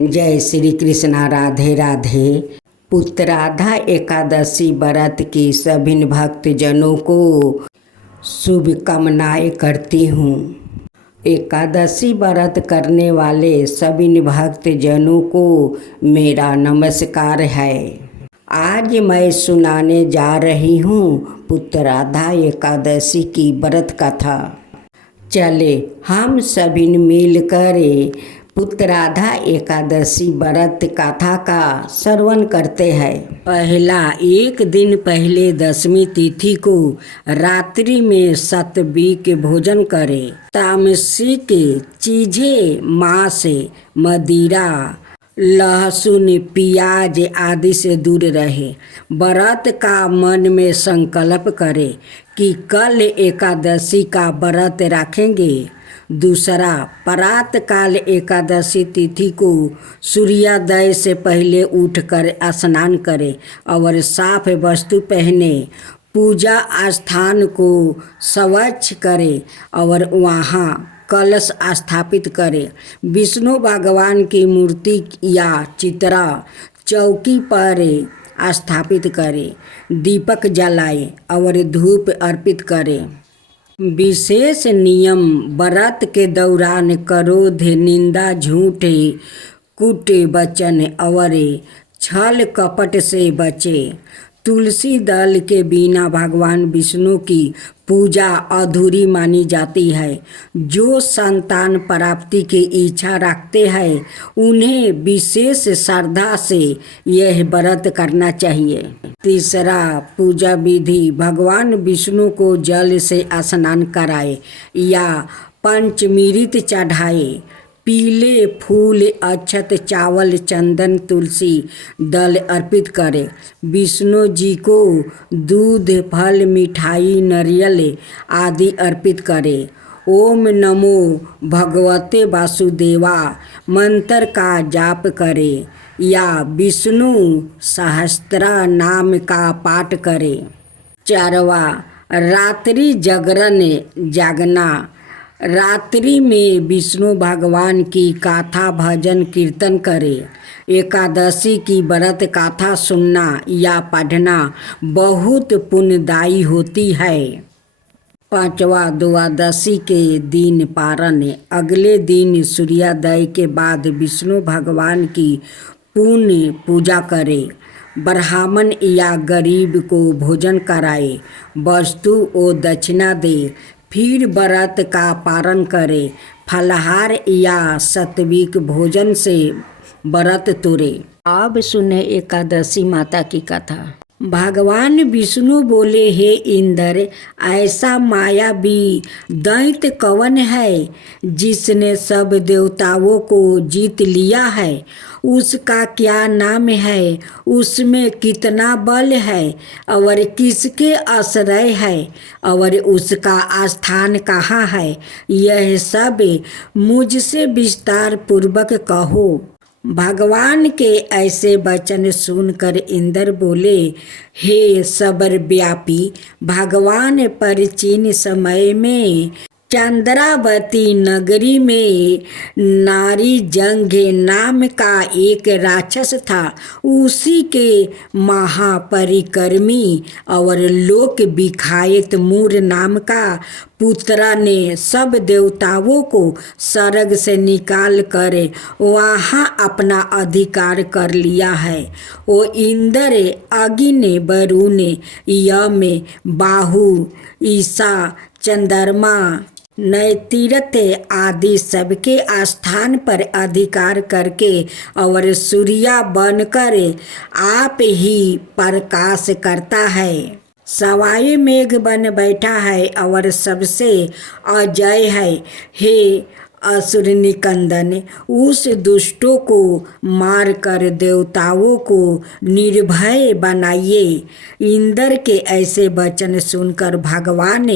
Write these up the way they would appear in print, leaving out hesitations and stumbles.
जय श्री कृष्णा। राधे राधे। पुत्राधा एकादशी व्रत की सभी भक्तजनों को शुभकामनाएं करती हूँ। एकादशी व्रत करने वाले सभी भक्तजनों को मेरा नमस्कार है। आज मैं सुनाने जा रही हूँ पुत्राधा एकादशी की व्रत कथा। चले हम सभी मिलकर पुत्राधा एकादशी व्रत कथा का श्रवण करते हैं। पहला, एक दिन पहले दशमी तिथि को रात्रि में सात्विक भोजन करें। तामसिक चीजें मांस, मदिरा, लहसुन, प्याज आदि से दूर रहे। व्रत का मन में संकल्प करें कि कल एकादशी का व्रत रखेंगे। दूसरा, प्रातः काल एकादशी तिथि को सूर्योदय से पहले उठकर स्नान करें और साफ वस्त्र पहने। पूजा स्थान को स्वच्छ करें और वहाँ कलश स्थापित करें। विष्णु भगवान की मूर्ति या चित्रा चौकी पर स्थापित करें। दीपक जलाएं और धूप अर्पित करें। विशेष नियम, व्रत के दौरान क्रोध, निंदा, झूठ, कूट वचन और छल कपट से बचे। तुलसी दल के बिना भगवान विष्णु की पूजा अधूरी मानी जाती है। जो संतान प्राप्ति की इच्छा रखते हैं उन्हें विशेष श्रद्धा से यह व्रत करना चाहिए। तीसरा, पूजा विधि, भगवान विष्णु को जल से स्नान कराए या पंचमृत चढ़ाए। पीले फूल, अक्षत, चावल, चंदन, तुलसी दल अर्पित करें। विष्णु जी को दूध, फल, मिठाई, नारियल आदि अर्पित करें। ओम नमो भगवते वासुदेवा मंत्र का जाप करें या विष्णु सहस्त्र नाम का पाठ करें। चारवा, रात्रि जागरण जागना। रात्रि में विष्णु भगवान की गाथा भजन कीर्तन करें। एकादशी की व्रत गाथा सुनना या पढ़ना बहुत पुण्यदायी होती है। पांचवा, द्वादशी के दिन पारण। अगले दिन सूर्योदय के बाद विष्णु भगवान की पुण्य पूजा करें। ब्राह्मण या गरीब को भोजन कराए, वस्तु और दक्षिणा दे। फिर व्रत का पारण करें। फलाहार या सात्विक भोजन से व्रत तोड़े। अब सुने एकादशी माता की कथा। भगवान विष्णु बोले, हे इंद्र, ऐसा मायावी दैत्य कौन है जिसने सब देवताओं को जीत लिया है? उसका क्या नाम है? उसमें कितना बल है और किसके आश्रय है और उसका स्थान कहाँ है? यह सब मुझसे विस्तार पूर्वक कहो। भगवान के ऐसे वचन सुनकर इंद्र बोले, हे सर्वव्यापी भगवान, प्राचीन समय में चंद्रावती नगरी में नारी जंघ नाम का एक राक्षस था। उसी के महापरिक्रमी और लोक विख्यात मूर नाम का पुत्र ने सब देवताओं को स्वर्ग से निकाल कर वहाँ अपना अधिकार कर लिया है। वो इंद्र, अग्नि, वरुण, यम, बाहु, ईशा, चंद्रमा, नैतिरथ आदि सबके स्थान पर अधिकार करके और सूर्य बनकर आप ही प्रकाश करता है। सवाई मेघ बन बैठा है और सबसे अजय है। हे असुर निकंदन, उस दुष्टों को मारकर देवताओं को निर्भय बनाइए। इंद्र के ऐसे वचन सुनकर भगवान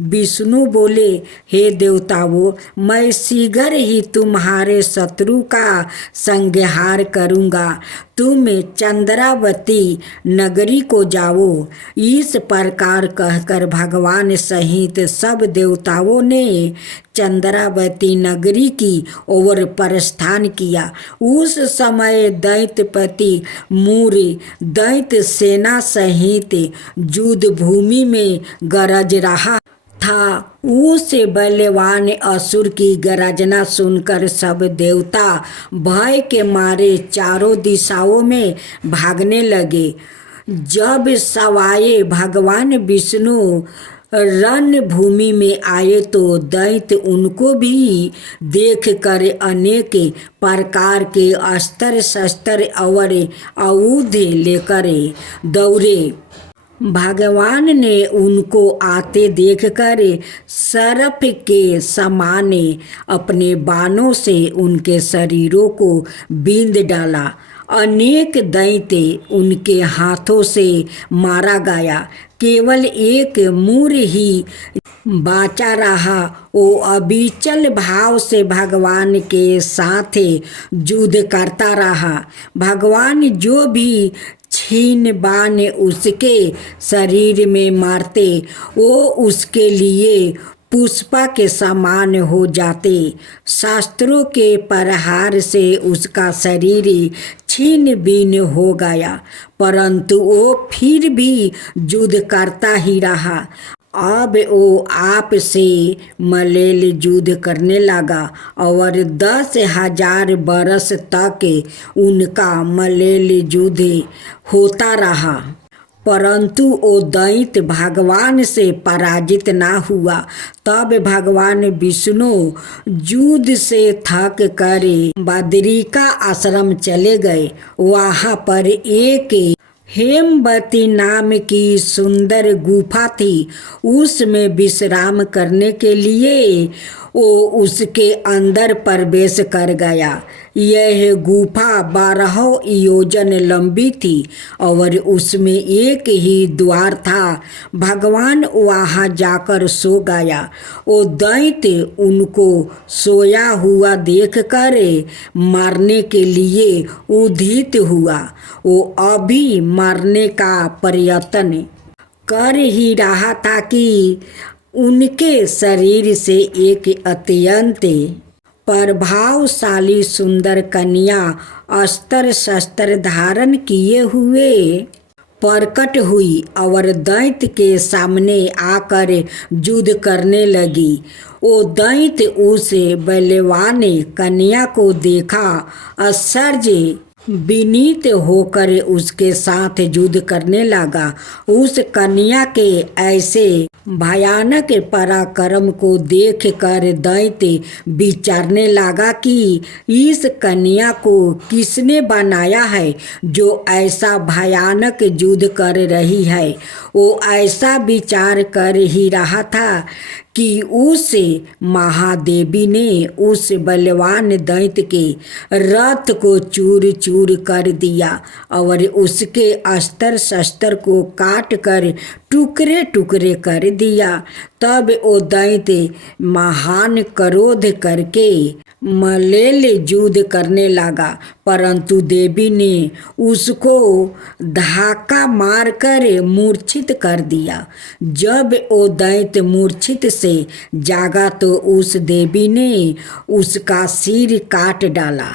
विष्णु बोले, हे देवताओं, मैं शीघ्र ही तुम्हारे शत्रु का संहार करूँगा। तुम चंद्रावती नगरी को जाओ। इस प्रकार कहकर भगवान सहित सब देवताओं ने चंद्रावती नगरी की ओर प्रस्थान किया। उस समय दैत्यपति मूर दैत्य सेना सहित युद्ध भूमि में गरज रहा था। उस बलवान असुर की गर्जना सुनकर सब देवता भय के मारे चारों दिशाओं में भागने लगे। जब सवाए भगवान विष्णु रणभूमि में आए तो दैत्य उनको भी देख कर अनेक प्रकार के अस्त्र शस्त्र और आयुध लेकर दौड़े। भगवान ने उनको आते देखकर सर्प के समान अपने बाणों से उनके शरीरों को बींध डाला। अनेक दैत्य उनके हाथों से मारा गया। केवल एक मूर ही बाचा रहा। वो अविचल भाव से भगवान के साथ युद्ध करता रहा। भगवान जो भी छीन बाण उसके शरीर में मारते वो उसके लिए पुष्पा के समान हो जाते। शास्त्रों के प्रहार से उसका शरीर छीन बीन हो गया, परंतु वो फिर भी युद्ध करता ही रहा। अब वो आप से मल्ल युद्ध करने लगा और 10,000 बरस तक उनका मल्ल युद्ध होता रहा, परंतु वो दैत्य भगवान से पराजित ना हुआ। तब भगवान विष्णु युद्ध से थक कर बद्रिका आश्रम चले गए। वहाँ पर एक हेमवती नाम की सुंदर गुफा थी। उसमें विश्राम करने के लिए वो उसके अंदर प्रवेश कर गया। यह गुफा 12 योजन लंबी थी और उसमें एक ही द्वार था। भगवान वहाँ जाकर सो गया। वो दैत्य उनको सोया हुआ देखकर मारने के लिए उद्यत हुआ। वो अभी मारने का प्रयत्न कर ही रहा था कि उनके शरीर से एक अत्यंत प्रभावशाली सुंदर कन्या अस्त्र शस्त्र धारण किए हुए प्रकट हुई और दैत्य के सामने आकर युद्ध करने लगी। वो दैत्य उस बलवान कन्या को देखा, आश्चर्य विनीत होकर उसके साथ युद्ध करने लगा। उस कन्या के ऐसे भयानक पराक्रम को देखकर दैत्य विचारने लगा कि इस कन्या को किसने बनाया है जो ऐसा भयानक युद्ध कर रही है। वो ऐसा विचार कर ही रहा था कि उस महादेवी ने उस बलवान दैत्य के रथ को चूर चूर कर दिया और उसके अस्त्र शस्त्र को काट कर टुकड़े टुकड़े कर दिया। तब वो दैत्य महान क्रोध करके मल्ल युद्ध करने लगा, परंतु देवी ने उसको धक्का मारकर मूर्छित कर दिया। जब वो दैत्य मूर्छित से जागा तो उस देवी ने उसका सिर काट डाला।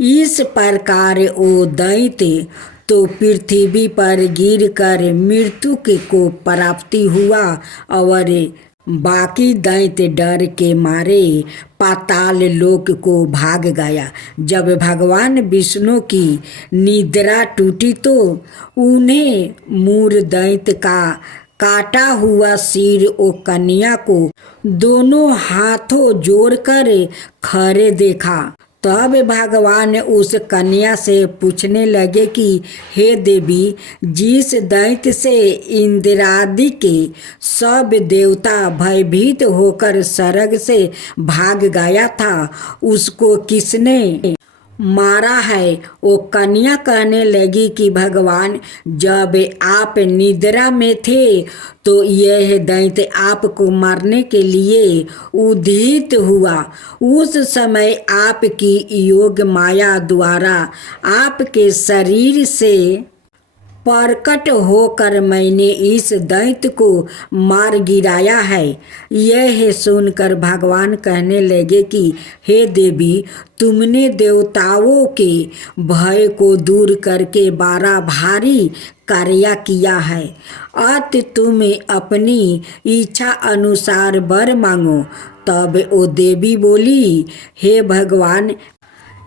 इस प्रकार वो दैत्य तो पृथ्वी पर गिरकर मृत्यु को प्राप्ति हुआ और बाकी दैत्य डर के मारे पाताल लोक को भाग गया। जब भगवान विष्णु की निद्रा टूटी तो उन्हें मूर दैत्य का काटा हुआ सिर ओ कन्या को दोनों हाथों जोड़कर खड़े देखा। तब भगवान उस कन्या से पूछने लगे कि हे देवी, जिस दैत्य से इंद्रादि के सब देवता भयभीत होकर स्वर्ग से भाग गया था, उसको किसने मारा है? वो कन्या कहने लगी कि भगवान, जब आप निद्रा में थे तो यह दैत्य आपको मारने के लिए उद्यत हुआ। उस समय आपकी योग माया द्वारा आपके शरीर से प्रकट होकर मैंने इस दैत्य को मार गिराया है। यह सुनकर भगवान कहने लगे कि हे देवी, तुमने देवताओं के भय को दूर करके बड़ा भारी कार्य किया है। अत तुम अपनी इच्छा अनुसार वर मांगो। तब वो देवी बोली, हे भगवान,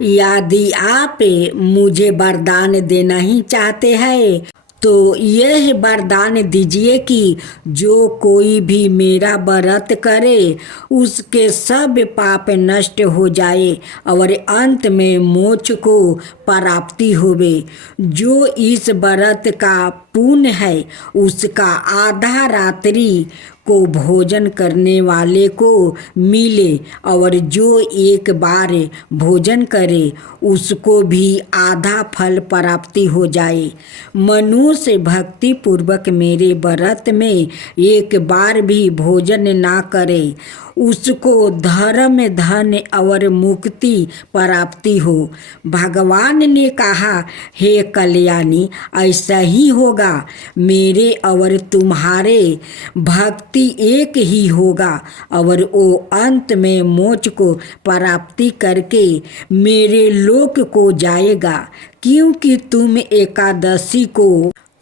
यदि आप मुझे वरदान देना ही चाहते हैं तो यह वरदान दीजिए कि जो कोई भी मेरा व्रत करे उसके सब पाप नष्ट हो जाए और अंत में मोक्ष को प्राप्ति होवे। जो इस व्रत का पुण्य है उसका आधा रात्रि को भोजन करने वाले को मिले और जो एक बार भोजन करे उसको भी आधा फल प्राप्ति हो जाए। मनुष्य भक्ति पूर्वक मेरे व्रत में एक बार भी भोजन ना करे उसको धर्म धन और मुक्ति प्राप्ति हो। भगवान ने कहा, हे कल्याणी, ऐसा ही होगा। मेरे और तुम्हारे भक्ति एक ही होगा और वो अंत में मोक्ष को प्राप्ति करके मेरे लोक को जाएगा। क्योंकि तुम एकादशी को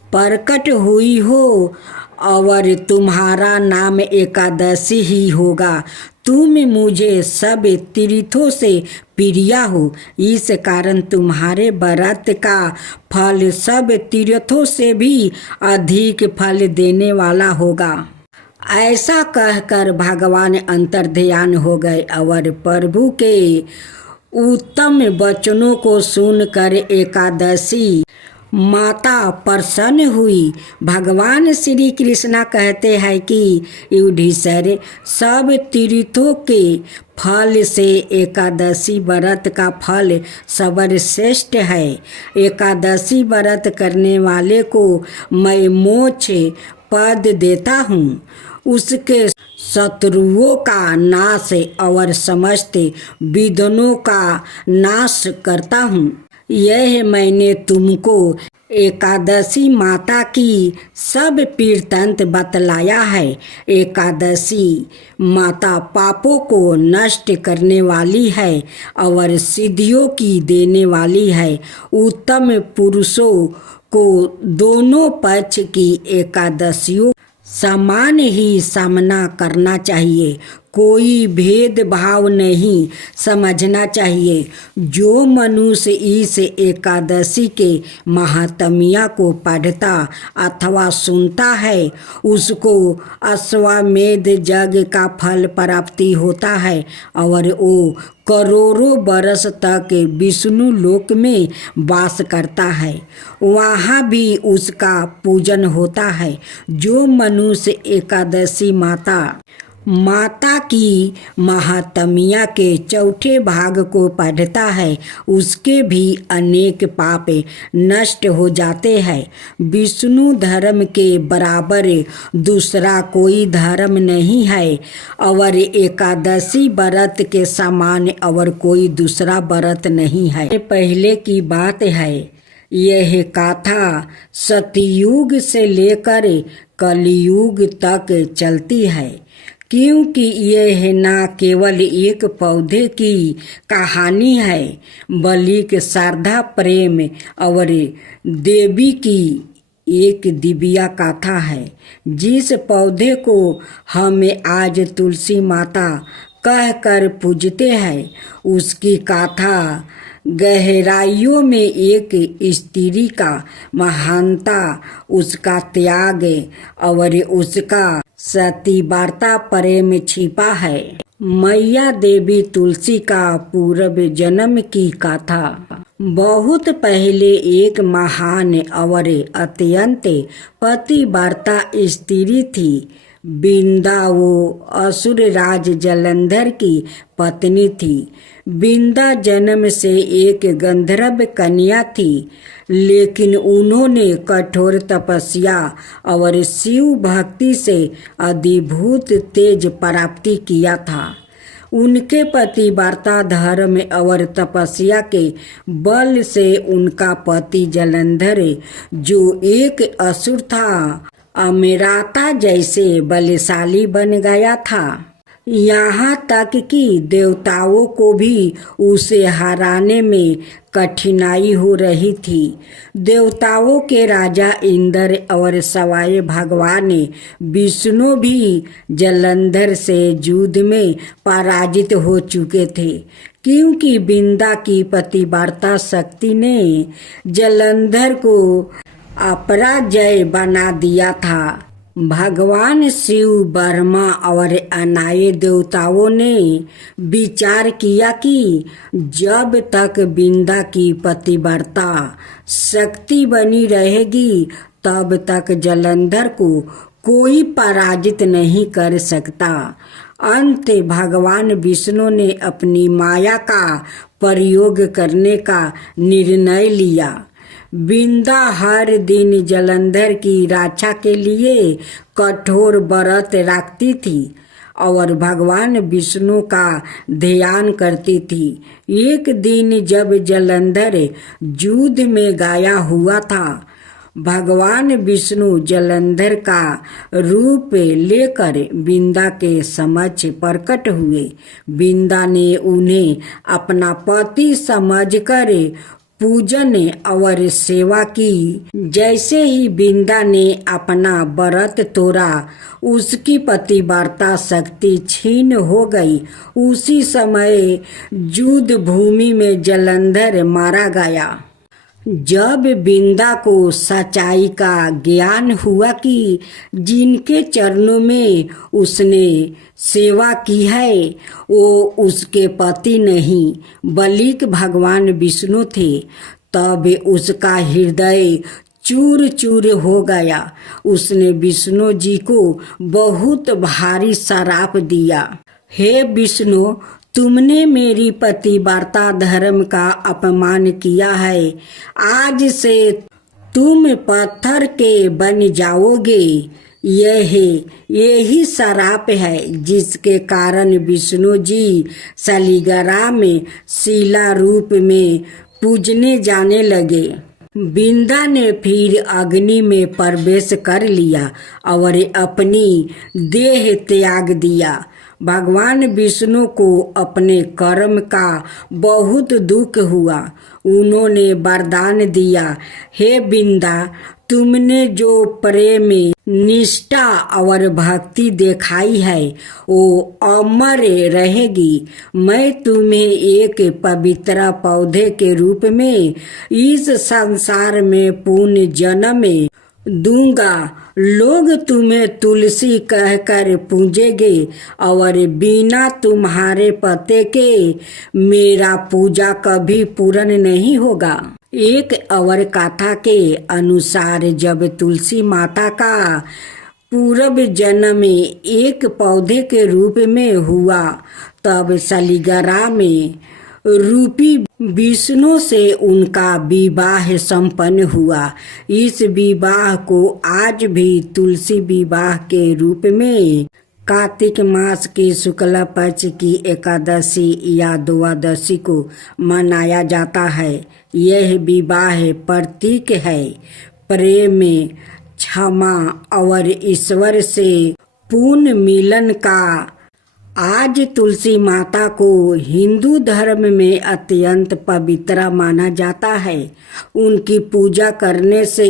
प्रकट हुई हो और तुम्हारा नाम एकादशी ही होगा। तुम मुझे सब तीर्थों से प्रिय हो, इस कारण तुम्हारे व्रत का फल सब तीर्थों से भी अधिक फल देने वाला होगा। ऐसा कहकर भगवान अंतर्ध्यान हो गए और प्रभु के उत्तम वचनों को सुनकर एकादशी माता प्रसन्न हुई। भगवान श्री कृष्णा कहते हैं कि युधिष्ठिर, सब तीर्थों के फल से एकादशी व्रत का फल सर्वश्रेष्ठ है। एकादशी व्रत करने वाले को मैं मोक्ष पद देता हूँ, उसके शत्रुओं का नाश और समस्त विघ्नों का नाश करता हूँ। यह मैंने तुमको एकादशी माता की सब वृत्तांत बतलाया है। एकादशी माता पापों को नष्ट करने वाली है और सिद्धियों की देने वाली है। उत्तम पुरुषों को दोनों पक्ष की एकादशियों समान ही सामना करना चाहिए। कोई भेदभाव नहीं समझना चाहिए। जो मनुष्य इस एकादशी के महात्म्य को पढ़ता अथवा सुनता है उसको अश्वमेध यज्ञ का फल प्राप्ति होता है और वो करोड़ों बरस तक विष्णु लोक में वास करता है। वहाँ भी उसका पूजन होता है। जो मनुष्य एकादशी माता की महात्म्य के चौथे भाग को पढ़ता है उसके भी अनेक पाप नष्ट हो जाते हैं। विष्णु धर्म के बराबर दूसरा कोई धर्म नहीं है और एकादशी व्रत के समान और कोई दूसरा व्रत नहीं है। पहले की बात है। यह गाथा सतयुग से लेकर कलयुग तक चलती है, क्योंकि यह न केवल एक पौधे की कहानी है बल्कि श्रद्धा, प्रेम और देवी की एक दिव्य गाथा है। जिस पौधे को हम आज तुलसी माता कहकर पूजते हैं उसकी गाथा गहराइयों में एक स्त्री का महानता, उसका त्याग और उसका सतीव्रता प्रेम छिपा है। मैया देवी तुलसी का पूर्व जन्म की गाथा। बहुत पहले एक महान और अत्यंत पतिव्रता स्त्री थी। बिंदा वो असुर राज जलंधर की पत्नी थी। बिंदा जन्म से एक गंधर्व कन्या थी, लेकिन उन्होंने कठोर तपस्या और शिव भक्ति से अद्भुत तेज प्राप्ति किया था। उनके पतिव्रता धर्म और तपस्या के बल से उनका पति जलंधर, जो एक असुर था, अमेराता जैसे बलशाली बन गया था। यहाँ तक कि देवताओं को भी उसे हराने में कठिनाई हो रही थी। देवताओं के राजा इंद्र और सवाए भगवान विष्णु भी जलंधर से युद्ध में पराजित हो चुके थे, क्योंकि बिंदा की पतिव्रता शक्ति ने जलंधर को अपराजय बना दिया था। भगवान शिव, ब्रह्मा और अन्य देवताओं ने विचार किया कि जब तक बिंदा की पतिव्रता शक्ति बनी रहेगी तब तक जलंधर को कोई पराजित नहीं कर सकता। अंत भगवान विष्णु ने अपनी माया का प्रयोग करने का निर्णय लिया। बिंदा हर दिन जलंधर की रक्षा के लिए कठोर व्रत रखती थी और भगवान विष्णु का ध्यान करती थी। एक दिन जब जलंधर युद्ध में गया हुआ था, भगवान विष्णु जलंधर का रूप लेकर बिंदा के समक्ष प्रकट हुए। बिंदा ने उन्हें अपना पति समझकर पूजन और सेवा की। जैसे ही बिंदा ने अपना व्रत तोड़ा, उसकी पतिव्रता शक्ति छीन हो गई। उसी समय युद्ध भूमि में जलंधर मारा गया। जब बिंदा को सच्चाई का ज्ञान हुआ कि जिनके चरणों में उसने सेवा की है वो उसके पति नहीं बल्कि भगवान विष्णु थे, तब उसका हृदय चूर चूर हो गया। उसने विष्णु जी को बहुत भारी श्राप दिया। हे विष्णु, तुमने मेरी पतिव्रता धर्म का अपमान किया है। आज से तुम पत्थर के बन जाओगे। यही श्राप है जिसके कारण विष्णु जी शालिग्राम में शिला रूप में पूजने जाने लगे। बिंदा ने फिर अग्नि में प्रवेश कर लिया और अपनी देह त्याग दिया। भगवान विष्णु को अपने कर्म का बहुत दुख हुआ। उन्होंने वरदान दिया, हे बिंदा, तुमने जो प्रेम, निष्ठा और भक्ति दिखाई है वो अमर रहेगी। मैं तुम्हें एक पवित्र पौधे के रूप में इस संसार में पुण्य जन्म दूंगा। लोग तुम्हें तुलसी कहकर पूजेंगे और बिना तुम्हारे पते के मेरा पूजा कभी पूर्ण नहीं होगा। एक और कथा के अनुसार जब तुलसी माता का पूर्व जन्म एक पौधे के रूप में हुआ, तब शालिग्राम में रूपी विष्णु से उनका विवाह संपन्न हुआ। इस विवाह को आज भी तुलसी विवाह के रूप में कार्तिक मास की शुक्ल पक्ष की एकादशी या द्वादशी को मनाया जाता है। यह विवाह प्रतीक है प्रेम, क्षमा और ईश्वर से पूर्ण मिलन का। आज तुलसी माता को हिंदू धर्म में अत्यंत पवित्र माना जाता है। उनकी पूजा करने से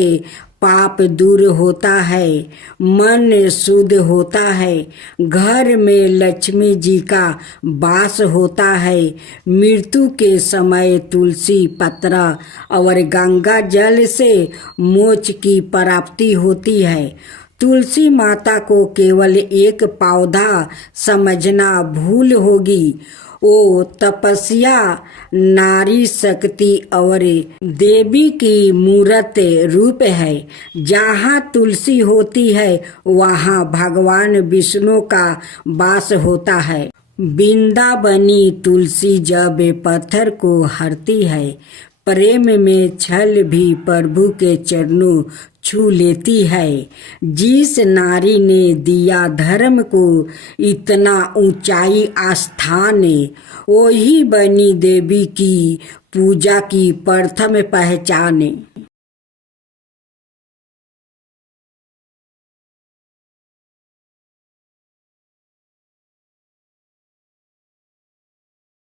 पाप दूर होता है, मन शुद्ध होता है, घर में लक्ष्मी जी का वास होता है। मृत्यु के समय तुलसी पत्र और गंगा जल से मोक्ष की प्राप्ति होती है। तुलसी माता को केवल एक पौधा समझना भूल होगी। वो तपस्या, नारी शक्ति और देवी की मूर्त रूप है। जहाँ तुलसी होती है वहाँ भगवान विष्णु का वास होता है। वृंदावनी तुलसी जब पत्थर को हरती है, प्रेम में छल भी प्रभु के चरणों छू लेती है। जिस नारी ने दिया धर्म को इतना ऊंचाई आस्थान, वही बनी देवी की पूजा की प्रथम पहचान।